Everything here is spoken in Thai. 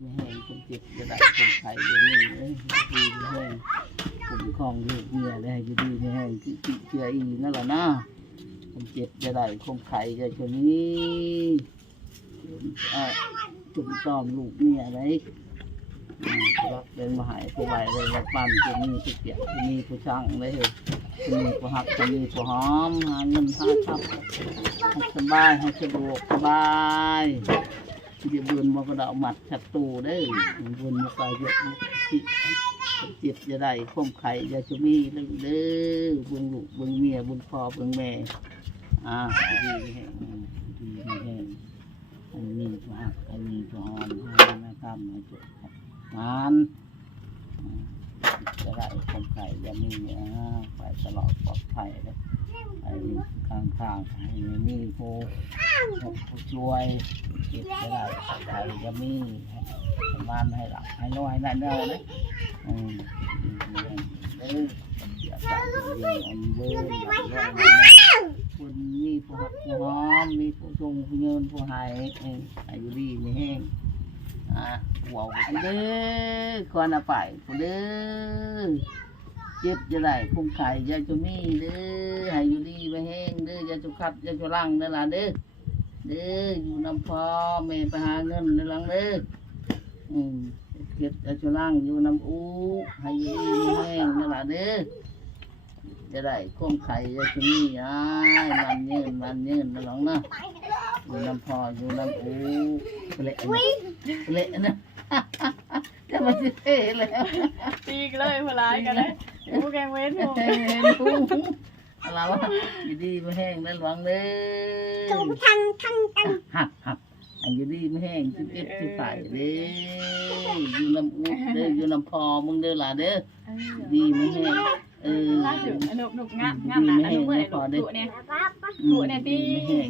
ไม่แห้งคนเจ็บจะได้คนไข้อย่างนี้เอ้ยดีแห้งผมคลองเลูกเมียได้อยู่ดีแห้งคือเชื่ออีนั่นแหละนะคนเจ็บจะได้คนไข้จะชนี้จุ่มต้อมลูกเมียอะไรรักเป็นมาหายผู้ใบเลยรักปั้นจะมีผู้เกียรติจะมีผู้ช่างเลยเฮ้ยจะมีผู้หักจะมีผู้หอมหาเงินหาทรัพย์สบายให้สะดวกสบาย เดี๋ยบุญมันก็ได้เอาหมัดชัดตูเด้บุญมันก็เยอะที่เจ็บจะได้ข่มไข่ยาจะมีเรื่องเด้อบุญลูกบุญเมียบุญพ่อบุญแม่ อ่าดีไม่แห้งดีแห้งอันนี้ก็หักอันนี้ก็หอมให้นะครับมาจบครับงานจะได้ข่มไข่ยามีอ่าไปตลอดปลอดภัยเลยไปข้างๆให้มีผู้ผู้ช่วย จิตจะได้ใจจะมีมาณให้หลับให้น้อยให้ได้เด้ออืมเด้ออย่าใส่ตัวเองอันเบอร์คนมีผู้หักผู้หอมมีผู้ทรงผู้เงินผู้ห้เอ้ยอายุดีไม่แห้งอะว้าวเด้อคนเอาไปผู้เด้อเจ็บจะได้คุ้มไข่ยาจะมีเด้อให้อยู่ดีไม่แห้งเด้อยาจุขัดยาจุลังเด้อล่ะเด้อ เด้ออยู่น้ำพ่อแม่ไปหาเงินในหลังเด้ออืมเก็บจะชุล่างอยู่น้ำอูให้อยู่ดีมีแห้งนั่นล่ะเด้อจะได้ข้มไข่จะชุมีอ้ายมันยืนมันยืนในหลังนะอยู่น้ำพ่ออยู่น้ำอูเละนะเละนะจะมาสิเท่แล้วตีกเลยพลายกันเลยผู้แกงเว้นผม เห็นพุงอะไรวะอยู่ดีไม่แห้งในหลังเด้อหักหักอันอยู่ดีไม่แห้งสิเก็บสิไข่เด้ออยู่ลำอุดเด้ออยู่ลำพอมึงเด้อล่ะเด้อดีไม่แห้งเออล่าสุดหนุกหนุกงามงามนะอันนู้นเมื่อไหร่ดุเนี่ยอืมดีไม่แห้ง